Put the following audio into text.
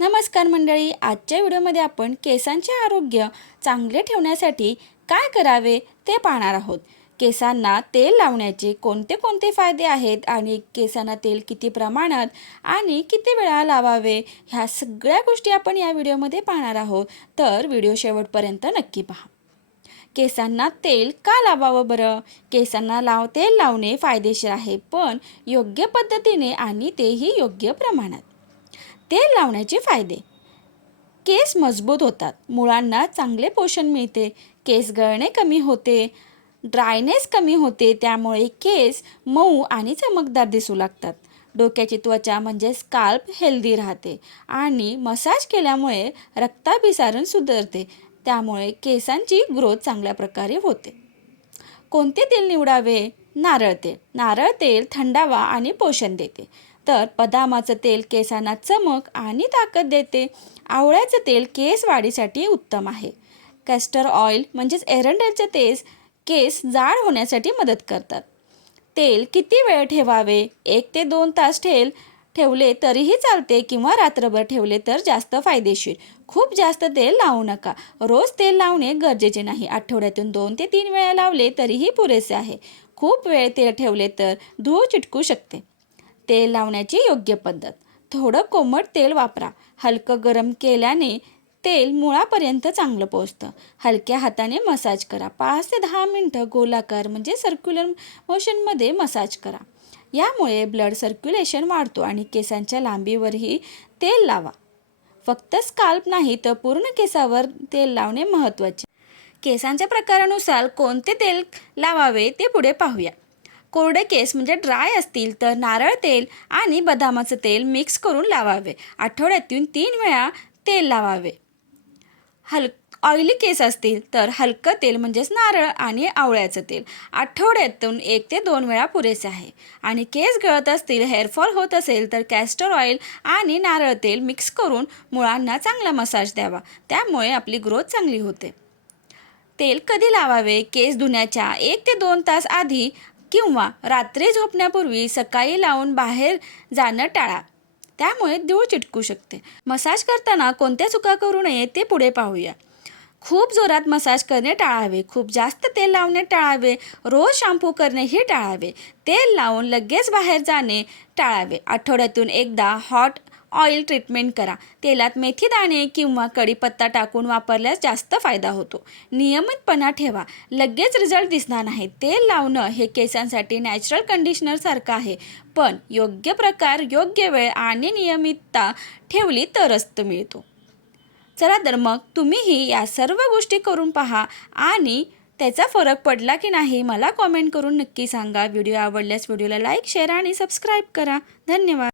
नमस्कार मंडळी, आजच्या व्हिडिओमध्ये आपण केसांचे आरोग्य चांगले ठेवण्यासाठी काय करावे ते पाहणार आहोत। केसांना तेल लावण्याचे कोणते कोणते फायदे आहेत आणि केसांना तेल किती प्रमाणात आणि किती वेळा लावावे ह्या सगळ्या गोष्टी आपण या व्हिडिओमध्ये पाहणार आहोत, तर व्हिडिओ शेवटपर्यंत नक्की पहा। केसांना तेल का लावावं बरं? केसांना तेल लावणे फायदेशीर आहे, पण योग्य पद्धतीने आणि तेही योग्य प्रमाणात। तेल लावण्याचे फायदे: केस मजबूत होतात, मुळांना चांगले पोषण मिळते, केस गळणे कमी होते, ड्रायनेस कमी होते, त्यामुळे केस मऊ आणि चमकदार दिसू लागतात। डोक्याची त्वचा म्हणजे स्काल्प हेल्दी राहते आणि मसाज केल्यामुळे रक्ताभिसरण सुधारते, त्यामुळे केसांची ग्रोथ चांगल्या प्रकारे होते। कोणते तेल निवडावे? नारळ तेल। नारळ तेल थंडावा आणि पोषण देते, तर बदामाचं तेल केसांना चमक आणि ताकद देते। आवळ्याचं तेल केस वाढीसाठी उत्तम आहे। कॅस्टर ऑइल म्हणजेच एरंडेलचे तेल केस जाड होण्यासाठी मदत करतात। तेल किती वेळ ठेवावे? 1 ते 2 तास ठेवले तरीही चालते किंवा रात्रभर ठेवले तर जास्त फायदेशीर। खूप जास्त तेल लावू नका। रोज तेल लावणे गरजेचे नाही, आठवड्यातून 2 ते 3 वेळा लावले तरीही पुरेसे आहे। खूप वेळ तेल ठेवले तर धूळ चिटकू शकते। तेल लावण्याची योग्य पद्धत: थोडं कोमट तेल वापरा, हलकं गरम केल्याने तेल मुळापर्यंत चांगलं पोहोचतं। हलक्या हाताने मसाज करा, 5 ते 10 मिनिटं गोलाकार म्हणजे सर्क्युलर मोशनमध्ये मसाज करा, यामुळे ब्लड सर्क्युलेशन वाढतो आणि केसांच्या लांबीवरही तेल लावा। फक्त स्काल्प नाही तर पूर्ण केसावर तेल लावणे महत्त्वाचे। केसांच्या प्रकारानुसार कोणते तेल लावावे ते पुढे पाहूया। कोरडे केस म्हणजे ड्राय असतील तर नारळ तेल आणि बदामाचं तेल मिक्स करून लावावे, आठवड्यातून 3 वेळा तेल लावावे। ऑइली केस असतील तर हलकं तेल म्हणजेच नारळ आणि आवळ्याचं तेल आठवड्यातून 1 ते 2 वेळा पुरेसे आहे। आणि केस गळत असतील, हेअरफॉल होत असेल तर कॅस्टर ऑइल आणि नारळ तेल मिक्स करून मुळांना चांगला मसाज द्यावा, त्यामुळे आपली ग्रोथ चांगली होते। तेल कधी लावावे? केस धुण्याच्या 1 ते 2 तास आधी किंवा रात्री झोपण्यापूर्वी सकाळी लावून बाहेर जाणं टाळा, त्यामुळे धूळ चिटकू शकते। मसाज करताना कोणत्या चुका करू नये ते पुढे पाहूया। खूप जोरात मसाज करणे टाळावे, खूप जास्त तेल लावणे टाळावे, रोज शॅम्पू करणेही टाळावे, तेल लावून लगेच बाहेर जाणे टाळावे। आठवड्यातून एकदा हॉट ऑइल ट्रीटमेंट करा, तेलात मेथी दाणे किंवा कढीपत्ता टाकून वापरल्यास जास्त फायदा होतो। नियमितपणा ठेवा, लगेच रिझल्ट दिसणार नाही। तेल लावणं हे केसांसाठी नॅचरल कंडिशनर सारखं आहे, पण योग्य प्रकार, योग्य वेळ आणि नियमितता ठेवली तरच तो मिळतो। चला तर मग तुम्हीही या सर्व गोष्टी करून पहा आणि त्याचा फरक पडला की नाही मला कॉमेंट करून नक्की सांगा। व्हिडिओ आवडल्यास व्हिडिओला लाईक, शेअर आणि सबस्क्राईब करा। धन्यवाद।